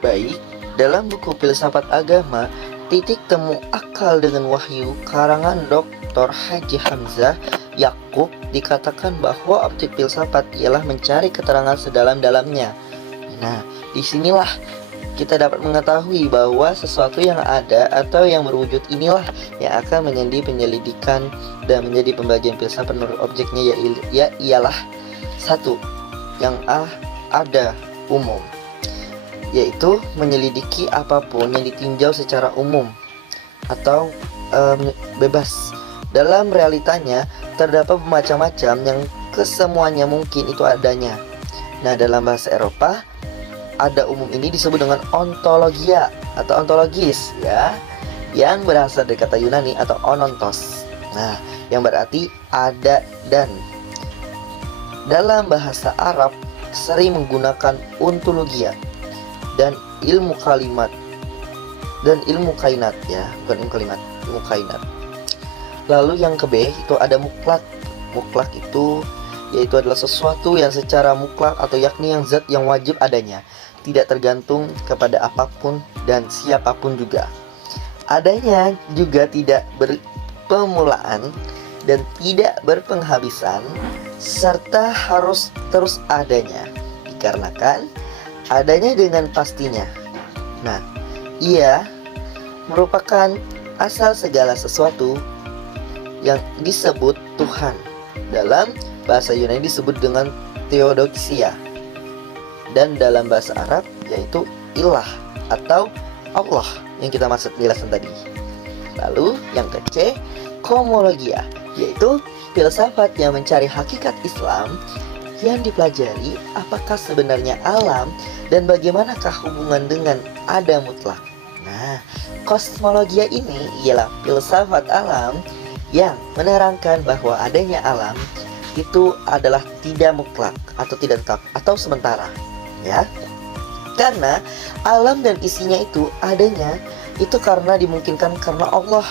Baik, dalam buku Filsafat Agama, Titik Temu Akal dengan Wahyu karangan Dr. Haji Hamzah Yakub dikatakan bahwa objek filsafat ialah mencari keterangan sedalam-dalamnya. Nah, disinilah kita dapat mengetahui bahwa sesuatu yang ada atau yang berwujud inilah yang akan menjadi penyelidikan dan menjadi pembagian filsafat menurut objeknya, ialah satu, yang ada umum, yaitu menyelidiki apapun yang ditinjau secara umum atau bebas. Dalam realitanya terdapat macam-macam yang kesemuanya mungkin itu adanya. Nah, dalam bahasa Eropa, ada umum ini disebut dengan ontologia atau ontologis, ya, yang berasal dari kata Yunani atau onontos. Nah, yang berarti ada dan. Dalam bahasa Arab sering menggunakan ontologia dan ilmu kalimat dan ilmu kainat, ya, bukan ilmu kalimat, ilmu kainat. Lalu yang ke B itu ada mutlak. Mutlak itu yaitu adalah sesuatu yang secara mutlak atau yakni yang zat yang wajib adanya, tidak tergantung kepada apapun dan siapapun juga. Adanya juga tidak berpemulaan dan tidak berpenghabisan, serta harus terus adanya, dikarenakan adanya dengan pastinya. Nah, ia merupakan asal segala sesuatu yang disebut Tuhan. Dalam bahasa Yunani disebut dengan Theodoxia, dan dalam bahasa Arab yaitu ilah atau Allah yang kita maksud jelasan tadi. Lalu yang ke C, komologia, yaitu filsafat yang mencari hakikat Islam Yang dipelajari apakah sebenarnya alam dan bagaimanakah hubungan dengan ada mutlak. Nah, kosmologia ini ialah filsafat alam yang menerangkan bahwa adanya alam itu adalah tidak mutlak atau tidak tetap atau sementara, ya. Karena alam dan isinya itu adanya itu karena dimungkinkan karena Allah.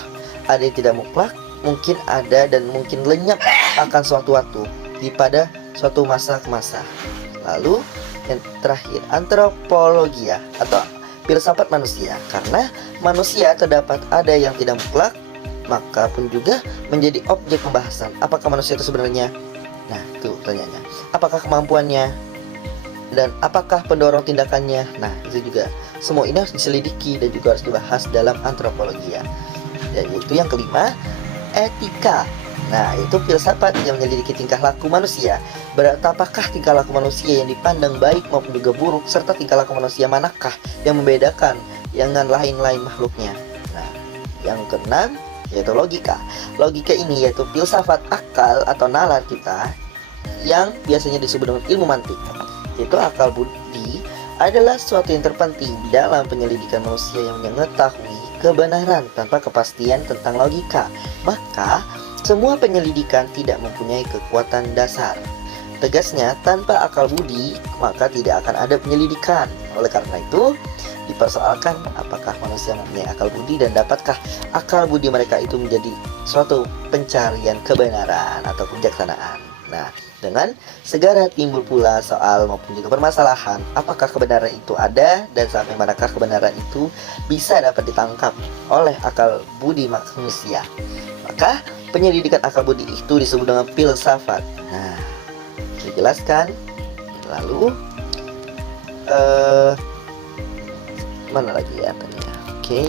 Ada yang tidak mutlak, mungkin ada dan mungkin lenyap akan suatu waktu pada suatu masa ke masa. Lalu yang terakhir, antropologia atau filsafat manusia. Karena manusia terdapat ada yang tidak mutlak, maka pun juga menjadi objek pembahasan. Apakah manusia itu sebenarnya? Nah, itu pertanyaannya. Apakah kemampuannya? Dan apakah pendorong tindakannya? Nah, itu juga. Semua ini harus diselidiki dan juga harus dibahas dalam antropologi. Dan itu yang kelima, etika. Nah, itu filsafat yang menyelidiki tingkah laku manusia. Berarti apakah tingkah laku manusia yang dipandang baik maupun juga buruk, serta tingkah laku manusia manakah yang membedakan dengan lain-lain makhluknya. Nah, yang keenam yaitu logika. Logika ini yaitu filsafat akal atau nalar kita yang biasanya disebut dengan ilmu mantik. Yaitu akal budi adalah sesuatu yang terpenting dalam penyelidikan manusia yang mengetahui kebenaran tanpa kepastian tentang logika. Maka semua penyelidikan tidak mempunyai kekuatan dasar. Tegasnya, tanpa akal budi maka tidak akan ada penyelidikan. Oleh karena itu dipersoalkan apakah manusia mempunyai akal budi dan dapatkah akal budi mereka itu menjadi suatu pencarian kebenaran atau kebijaksanaan. Nah, dengan segera timbul pula soal maupun juga permasalahan apakah kebenaran itu ada dan sampai manakah kebenaran itu bisa dapat ditangkap oleh akal budi manusia. Maka penyelidikan akal budi itu disebut dengan filsafat. Nah, dijelaskan. Lalu mana lagi ya tadinya? Oke.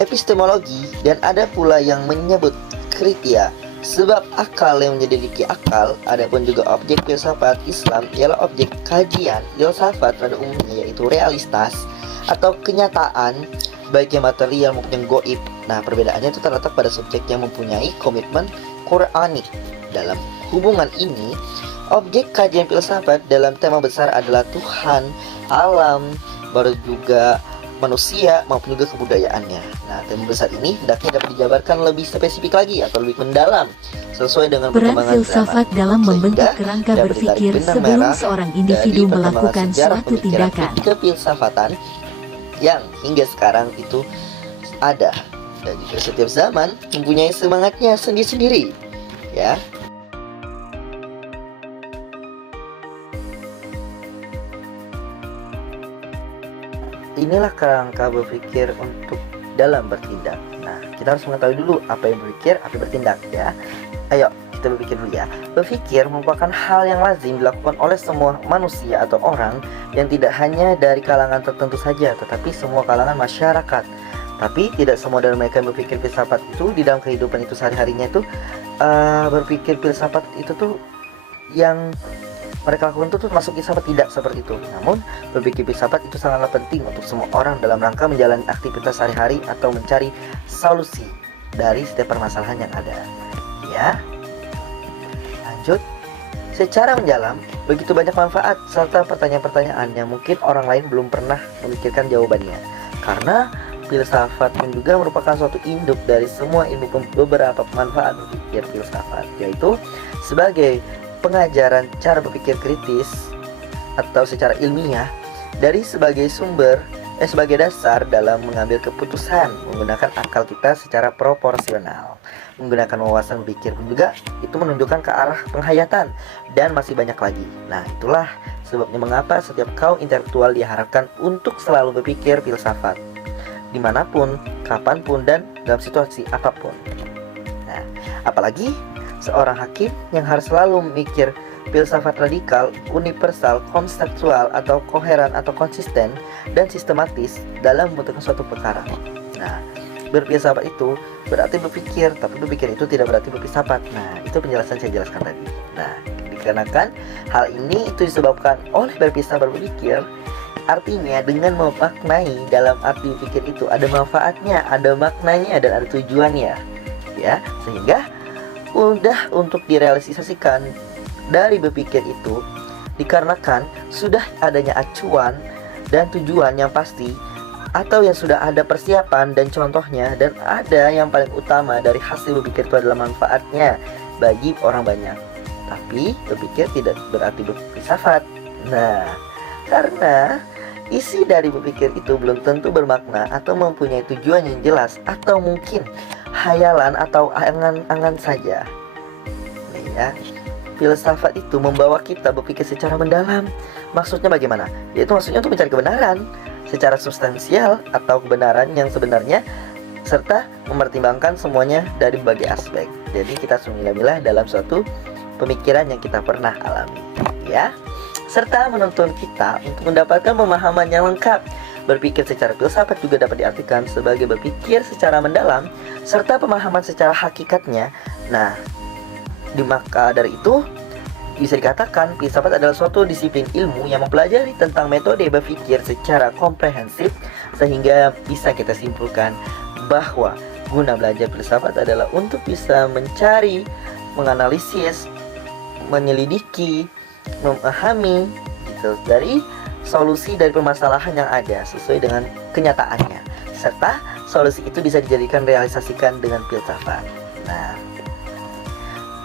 Epistemologi, dan ada pula yang menyebut kritia. Sebab akal yang menyelidiki akal, adapun juga objek filsafat Islam ialah objek kajian filsafat pada umumnya yaitu realitas atau kenyataan baik yang material maupun yang goib. Nah, perbedaannya itu terletak pada subjek yang mempunyai komitmen Quranik. Dalam hubungan ini, objek kajian filsafat dalam tema besar adalah Tuhan, alam, baru juga manusia maupun juga kebudayaannya. Nah, tema besar ini hendaknya dapat dijabarkan lebih spesifik lagi atau lebih mendalam sesuai dengan Peran perkembangan filsafat zaman, dalam sehingga membentuk kerangka dapat berpikir ditarik benang sebelum merah seorang dari individu perkembangan melakukan sejarah suatu pemikiran tindakan. kefilsafatan yang hingga sekarang itu ada dan juga setiap zaman mempunyai semangatnya sendiri-sendiri, ya. Inilah kerangka berpikir untuk dalam bertindak. Nah, kita harus mengetahui dulu apa yang berpikir, apa yang bertindak, ya. Ayo, kita berpikir dulu ya. Berpikir merupakan hal yang lazim dilakukan oleh semua manusia atau orang yang tidak hanya dari kalangan tertentu saja, tetapi semua kalangan masyarakat. Tapi tidak semua dari mereka yang berpikir filsafat itu di dalam kehidupan itu sehari-harinya itu berpikir filsafat itu tuh yang mereka lakukan itu masuk filsafat, tidak seperti itu. Namun berpikir filsafat itu sangatlah penting untuk semua orang dalam rangka menjalani aktivitas sehari-hari atau mencari solusi dari setiap permasalahan yang ada, ya. Lanjut. Secara mendalam, begitu banyak manfaat serta pertanyaan-pertanyaan yang mungkin orang lain belum pernah memikirkan jawabannya. Karena filsafat pun juga merupakan suatu induk dari semua ilmu beberapa manfaat berpikir filsafat, yaitu sebagai pengajaran cara berpikir kritis atau secara ilmiah dari sebagai sebagai dasar dalam mengambil keputusan menggunakan akal kita secara proporsional. Menggunakan wawasan berpikir pun juga itu menunjukkan ke arah penghayatan dan masih banyak lagi. Nah, itulah sebabnya mengapa setiap kaum intelektual diharapkan untuk selalu berpikir filsafat dimanapun, kapanpun, dan dalam situasi apapun. Nah, apalagi seorang hakim yang harus selalu memikir filsafat radikal, universal, konseptual, atau koheren atau konsisten dan sistematis dalam membentuk suatu perkara. Nah, berfilsafat itu berarti berpikir, tapi berpikir itu tidak berarti berfilsafat. Nah, itu penjelasan saya jelaskan tadi. Nah, dikarenakan hal ini itu disebabkan oleh berfilsafat berpikir, artinya dengan memaknai dalam arti berpikir itu ada manfaatnya, ada maknanya, dan ada tujuannya, ya, sehingga mudah untuk direalisasikan dari berpikir itu dikarenakan sudah adanya acuan dan tujuan yang pasti, atau yang sudah ada persiapan dan contohnya, dan ada yang paling utama dari hasil berpikir itu adalah manfaatnya bagi orang banyak. Tapi berpikir tidak berarti berfilsafat. Nah, karena isi dari berpikir itu belum tentu bermakna atau mempunyai tujuan yang jelas, atau mungkin hayalan atau angan-angan saja. Ya, filsafat itu membawa kita berpikir secara mendalam. Maksudnya bagaimana? Yaitu maksudnya untuk mencari kebenaran secara substansial atau kebenaran yang sebenarnya, serta mempertimbangkan semuanya dari berbagai aspek. Jadi kita harus memilah-milah dalam suatu pemikiran yang kita pernah alami, ya. Serta menuntun kita untuk mendapatkan pemahaman yang lengkap. Berpikir secara filsafat juga dapat diartikan sebagai berpikir secara mendalam serta pemahaman secara hakikatnya. Nah, maka dari itu bisa dikatakan filsafat adalah suatu disiplin ilmu yang mempelajari tentang metode berpikir secara komprehensif, sehingga bisa kita simpulkan bahwa guna belajar filsafat adalah untuk bisa mencari, menganalisis, menyelidiki, memahami gitu, dari solusi dari permasalahan yang ada sesuai dengan kenyataannya, serta solusi itu bisa dijadikan realisasikan dengan filsafat.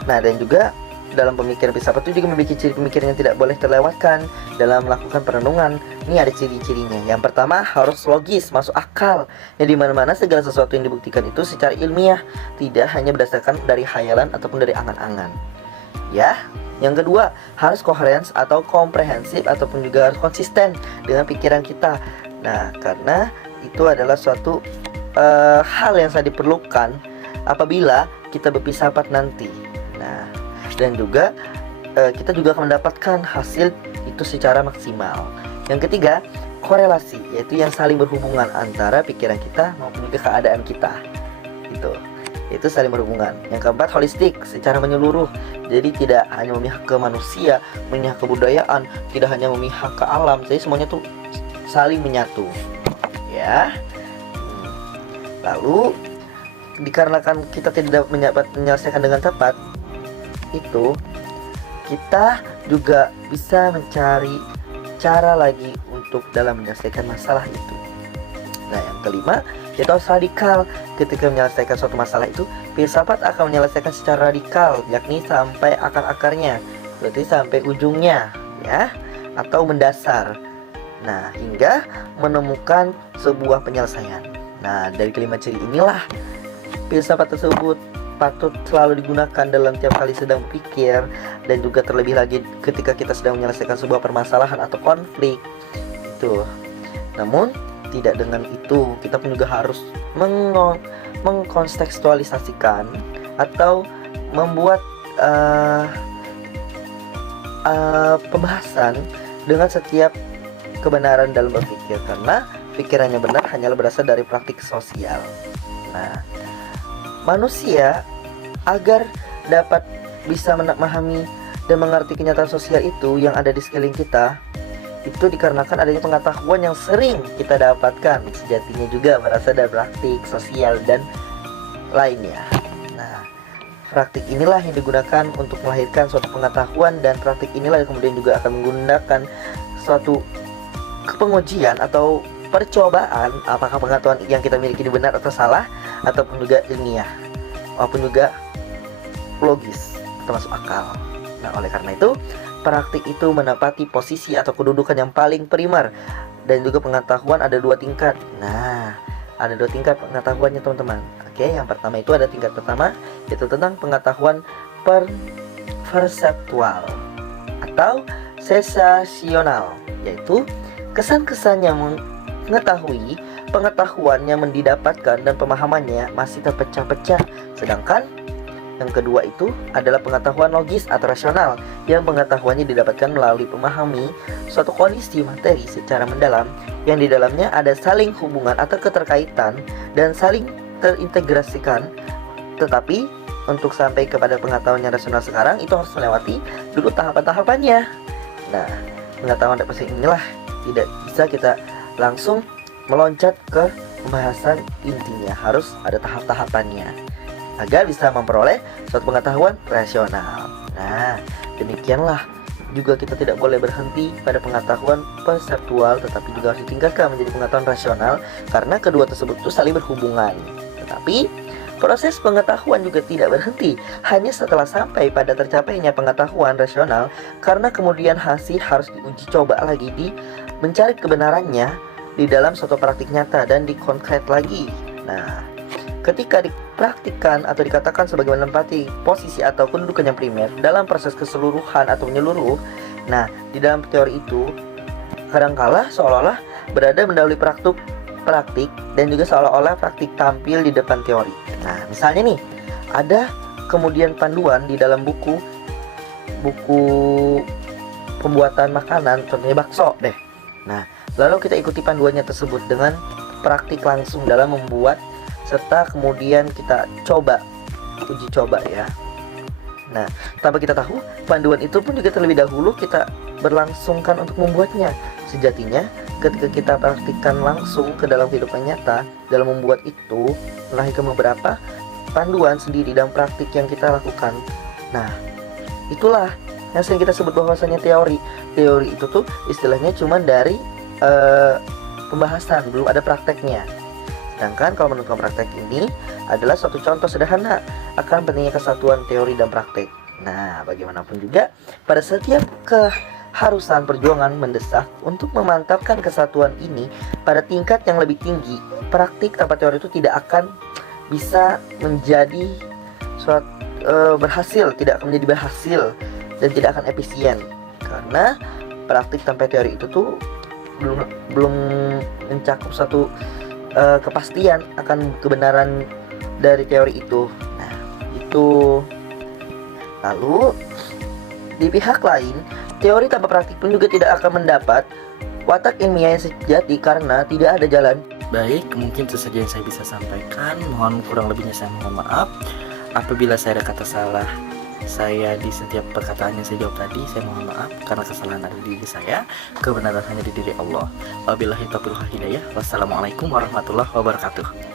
Nah, dan juga dalam pemikiran filsafat itu juga memiliki ciri pemikiran yang tidak boleh terlewatkan dalam melakukan perenungan. Ini ada ciri-cirinya. Yang pertama, harus logis, masuk akal. Yang dimana-mana segala sesuatu yang dibuktikan itu secara ilmiah, tidak hanya berdasarkan dari khayalan ataupun dari angan-angan. Ya, yang kedua, harus koherens atau komprehensif, ataupun juga harus konsisten dengan pikiran kita. Nah, karena itu adalah suatu hal yang sangat diperlukan apabila kita berfilsafat nanti. Nah, dan juga kita juga akan mendapatkan hasil itu secara maksimal. Yang ketiga, korelasi, yaitu yang saling berhubungan antara pikiran kita maupun juga keadaan kita. Itu saling berhubungan. Yang keempat, holistik, secara menyeluruh. Jadi tidak hanya memihak ke manusia, memihak ke budayaan, tidak hanya memihak ke alam. Jadi semuanya tuh saling menyatu. Ya. Lalu dikarenakan kita tidak menyelesaikan dengan tepat, itu kita juga bisa mencari cara lagi untuk dalam menyelesaikan masalah itu. Nah, yang kelima, kita harus radikal. Ketika menyelesaikan suatu masalah itu, filsafat akan menyelesaikan secara radikal, yakni sampai akar-akarnya, berarti sampai ujungnya, ya, atau mendasar. Nah, hingga menemukan sebuah penyelesaian. Nah, dari kelima ciri inilah filsafat tersebut patut selalu digunakan dalam tiap kali sedang berpikir, dan juga terlebih lagi ketika kita sedang menyelesaikan sebuah permasalahan atau konflik itu. Namun tidak dengan itu, kita pun juga harus mengkontekstualisasikan atau membuat pembahasan dengan setiap kebenaran dalam berpikir, karena pikirannya benar hanyalah berasal dari praktik sosial. Nah, manusia agar dapat bisa memahami dan mengerti kenyataan sosial itu yang ada di sekeliling kita, itu dikarenakan adanya pengetahuan yang sering kita dapatkan, sejatinya juga berasal dari praktik sosial dan lainnya. Nah, praktik inilah yang digunakan untuk melahirkan suatu pengetahuan, dan praktik inilah yang kemudian juga akan menggunakan suatu pengujian atau percobaan apakah pengetahuan yang kita miliki ini benar atau salah, ataupun juga ilmiah, maupun juga logis atau masuk akal. Nah, oleh karena itu, praktik itu menempati posisi atau kedudukan yang paling primer. Dan juga pengetahuan ada dua tingkat. Nah, ada dua tingkat pengetahuannya, teman-teman. Oke, yang pertama itu ada tingkat pertama, yaitu tentang pengetahuan perseptual atau sensasional, yaitu kesan-kesan yang mengetahui, pengetahuan yang didapatkan dan pemahamannya masih terpecah-pecah. Sedangkan yang kedua itu adalah pengetahuan logis atau rasional, yang pengetahuannya didapatkan melalui memahami suatu kondisi materi secara mendalam, yang di dalamnya ada saling hubungan atau keterkaitan dan saling terintegrasikan. Tetapi untuk sampai kepada pengetahuan yang rasional sekarang, itu harus melewati dulu tahapan-tahapannya. Nah, pengetahuan dasar inilah tidak bisa kita langsung meloncat ke pembahasan intinya, harus ada tahap-tahapannya agar bisa memperoleh suatu pengetahuan rasional. Nah, Demikianlah juga kita tidak boleh berhenti pada pengetahuan konseptual, tetapi juga harus ditingkatkan menjadi pengetahuan rasional, karena kedua tersebut itu saling berhubungan. Tetapi proses pengetahuan juga tidak berhenti hanya setelah sampai pada tercapainya pengetahuan rasional, karena kemudian hasil harus diuji coba lagi, di mencari kebenarannya di dalam suatu praktik nyata dan dikonkret lagi. Nah, ketika dipraktikkan atau dikatakan sebagai menempati posisi atau kedudukan yang primer dalam proses keseluruhan atau menyeluruh, nah di dalam teori itu kadangkala seolah-olah berada mendahului praktik dan juga seolah-olah praktik tampil di depan teori. Nah, misalnya nih, ada kemudian panduan di dalam buku pembuatan makanan, contohnya bakso deh. Nah, lalu kita ikuti panduannya tersebut dengan praktik langsung dalam membuat, serta kemudian kita uji coba ya. Nah, tanpa kita tahu, panduan itu pun juga terlebih dahulu kita berlangsungkan untuk membuatnya. Sejatinya, ketika kita praktikkan langsung ke dalam kehidupan nyata, dalam membuat itu melahirkan beberapa panduan sendiri dan praktik yang kita lakukan. Nah, itulah yang sering kita sebut bahwasanya teori. Teori itu tuh istilahnya cuma dari pembahasan, belum ada prakteknya. Sedangkan kalau menentukan praktek ini adalah suatu contoh sederhana akan pentingnya kesatuan teori dan praktek. Nah, bagaimanapun juga, pada setiap keharusan perjuangan mendesak untuk memantapkan kesatuan ini pada tingkat yang lebih tinggi, praktik tanpa teori itu tidak akan bisa menjadi tidak akan menjadi berhasil dan tidak akan efisien. Karena praktik tanpa teori itu tuh belum mencakup satu kepastian akan kebenaran dari teori itu. Nah, itu. Lalu di pihak lain, teori tanpa praktik pun juga tidak akan mendapat watak ilmiah yang sejati karena tidak ada jalan. Baik, mungkin itu saja yang saya bisa sampaikan. Mohon kurang lebihnya saya mohon maaf. Apabila saya ada kata salah di setiap perkataan yang saya jawab tadi, saya mohon maaf karena kesalahan ada di diri saya. Kebenaran hanya di diri Allah. Wabillahi taufiq wal hidayah. Wassalamualaikum warahmatullahi wabarakatuh.